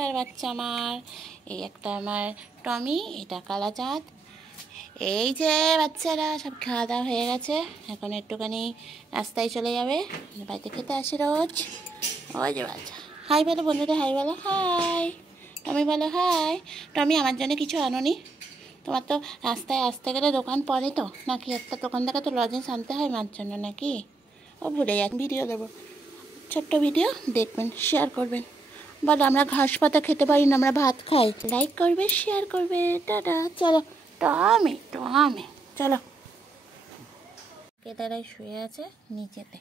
নমস্কার বাচ্চা আমার, এই একটা আমার টমি, এটা কালাচাঁদ। এই যে বাচ্চারা সব খাওয়া দাওয়া হয়ে গেছে, এখন একটুখানি রাস্তায় চলে যাবে, বাড়িতে খেতে আসে রোজ। ওই যে বাচ্চা, হাই বলো বন্ধুদের, হাই বলো, হাই। টমি বলো হাই। টমি, আমার জন্য কিছু আনোনি? তোমার তো রাস্তায় আসতে গেলে দোকান পড়ে তো নাকি, একটা দোকান থেকে তো লজেন্স আনতে হয় মার জন্য নাকি? ও ভুলে যান, ভিডিও দেবো, ছোট্ট ভিডিও দেখবেন, শেয়ার করবেন। বলো আমরা ঘাস পাতা খেতে পারি না, আমরা ভাত খাই। লাইক করবে, শেয়ার করবে, টাটা। চলো টমি, টমি চলো। কেদারায় শুয়ে আছে নিচেতে,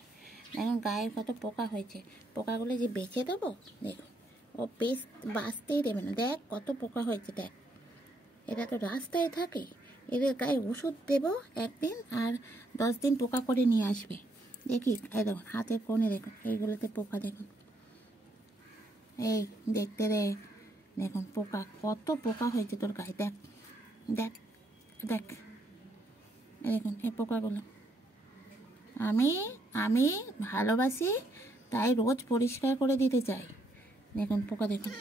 এখন গায়ে কত পোকা হয়েছে, পোকাগুলো যে বেঁচে দেবো দেখুন, ও বেশ বাঁচতেই দেবে না। দেখ কত পোকা হয়েছে, দেখ। এরা তো রাস্তায় থাকে, এদের গায়ে ওষুধ দেবো একদিন, আর 10 দিন পোকা করে নিয়ে আসবে। দেখি এই দেখুন হাতের কোণে দেখুন, এইগুলোতে পোকা দেখুন, এই দেখতে রে, দেখুন পোকা, কত পোকা হয়েছে তোর গায়ে, দেখ দেখ দেখ, দেখুন এই পোকাগুলো। আমি আমি ভালোবাসি, তাই রোজ পরিষ্কার করে দিতে চাই। দেখুন পোকা দেখুন।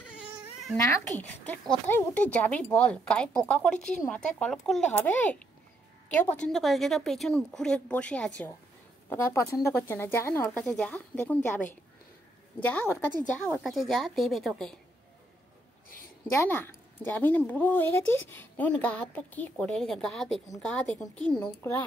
না কি তুই কোথায় উঠে যাবি বল? গায়ে পোকা করেছিস, মাথায় কলপ করলে হবে? কেউ পছন্দ করে, যেটা পেছন ঘুরে বসে আছে, ও তোকে আর পছন্দ করছে না। যা না ওর কাছে যা, দেখুন যাবে, যা ওর কাছে যা, ওর কাছে যা, দেবে তোকে। যা না, যাবি না? বুড়ো হয়ে গেছিস। দেখুন গা হাতটা কী করে, গা দেখুন, গা দেখুন কি নোংরা।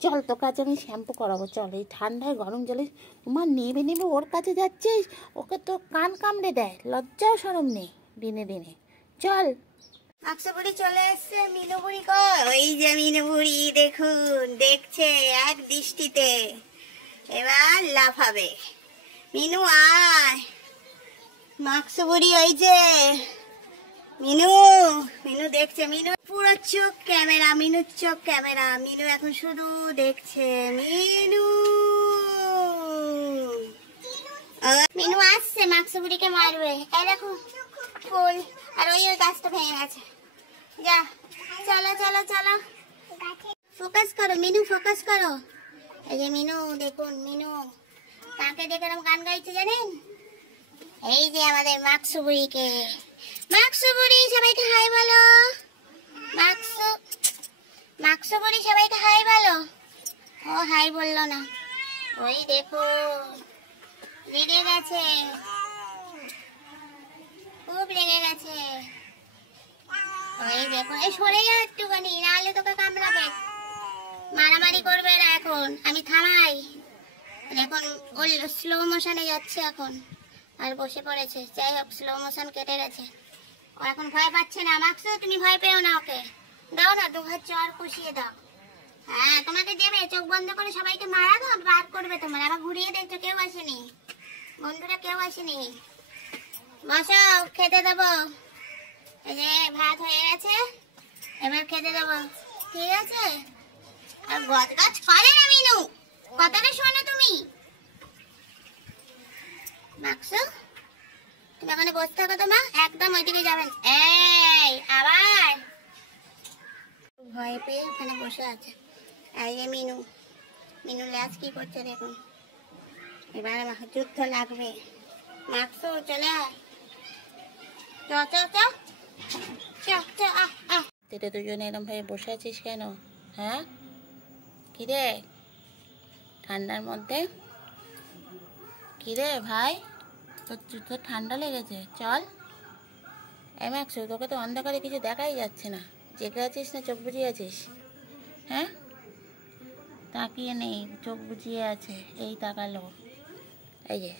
চল তোর কাছে আমি শ্যাম্পু করাবো, চল। এই ঠান্ডায় গরম জলে তোমার নেবে নেবে ওর কাছে যাচ্ছিস, ওকে তো কান কামড়ে দেয়, লজ্জাও সরম নেই দিনে দিনে। চল। আকসা বুড়ি চলে এসছে, মিনু বুড়ি কই? ওই যে মিনু বুড়ি দেখুন, দেখছে এক দৃষ্টিতে, এবার লাফাবে। মিনু আয়। মাকসু বুড়ি ওই যে মিনু, মিনু দেখছে, মিনু পুরো চোখ ক্যামেরা, মিনু চোখ ক্যামেরা। মিনু এখন শুধু দেখছে। মিনু মিনু আসছে, মাকসু বুড়িকে মারবে। এই দেখো ফুল, আর ওই ওই গাছটা ভেঙে গেছে। যা, চলো চলো চলো, ফোকাস করো মিনু, ফোকাস করো। এই যে মিনু দেখুন, মিনু কাকে দেখে এরকম গান গাইছে জানেন? এই যে আমাদের মাকসু বুড়িকে। মাকসু বুড়ি সবাইকে হাই বলো, মাকসু মাকসু বুড়ি সবাইকে হাই বলো। ও হাই বললো না, ওই দেখুন রেগে গেছে, খুব রেগে গেছে। ওই দেখুন, এই সরে যা একটুখানি, নাহলে তোকে কামড়াবে। মারামারি করবে না এখন, আমি থামাই। দেখুন ও স্লো মোশনে যাচ্ছে এখন, আর বসে পড়েছে। যাই হোক, স্লো মোশন কেটে গেছে, ও এখন ভয় পাচ্ছে না। মাকসু তুমি ভয় পেও না, ওকে দাও না, 2 হাত চড় কষিয়ে দাও। হ্যাঁ তোমাকে দেবে, চোখ বন্ধ করে সবাইকে মারা দাও, বার করবে তোমার। আবার ঘুরিয়ে দেখছো, কেউ আসেনি বন্ধুরা, কেউ আসেনি। বসো, খেতে দেবো। এই যে ভাত হয়ে গেছে, এবার খেতে দেবো, ঠিক আছে? আর গজ গাছ করে না মিনু, কথাটা শোনো তুমি। মাকসু তুমি ওখানে বসে থাকো তো মা, একদম ওইদিকে যাবেন। এই আবার ভয় পেয়ে ওখানে বসে আছে। এই যে মিনু, মিনু ল্যাজ কি করছে দেখুন। এবার যুদ্ধ লাগবে। মাকসু চলে আয়, চ চ চ চ চ, আহ। তুই তো দুজনে এরকম ভাবে বসে আছিস কেন? হ্যাঁ কিরে, ঠান্ডার মধ্যে কিরে ভাই, তোর ঠান্ডা লেগেছে? চল। ম্যাক্স, তোকে তো অন্ধকারে কিছু দেখাই যাচ্ছে না, জেগে আছিস না চোখ বুজিয়ে আছিস? হ্যাঁ তাকিয়ে নেই, চোখ বুজিয়ে আছে, এই তাকালো। এই যে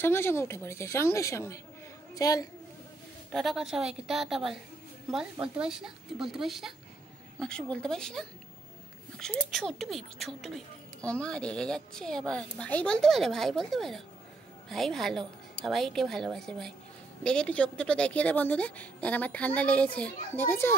সঙ্গে সঙ্গে উঠে পড়েছে, সঙ্গে সঙ্গে। চল টাটা কর সবাইকে, টাটা বল। বল, বলতে পারিস না? তুই বলতে পারিস না মাকসু, বলতে পারিস না? মাকসু ছোট বেবি, ছোট বেবি। ও মা রেগে যাচ্ছে আবার। ভাই বলতে পারে, ভাই বলতে পারো। ভাই ভালো, সবাইকে ভালোবাসে ভাই। দেখে একটু চোখ দুটো দেখিয়ে দে বন্ধুদের, দেখ আমার ঠান্ডা লেগেছে, দেখেছো?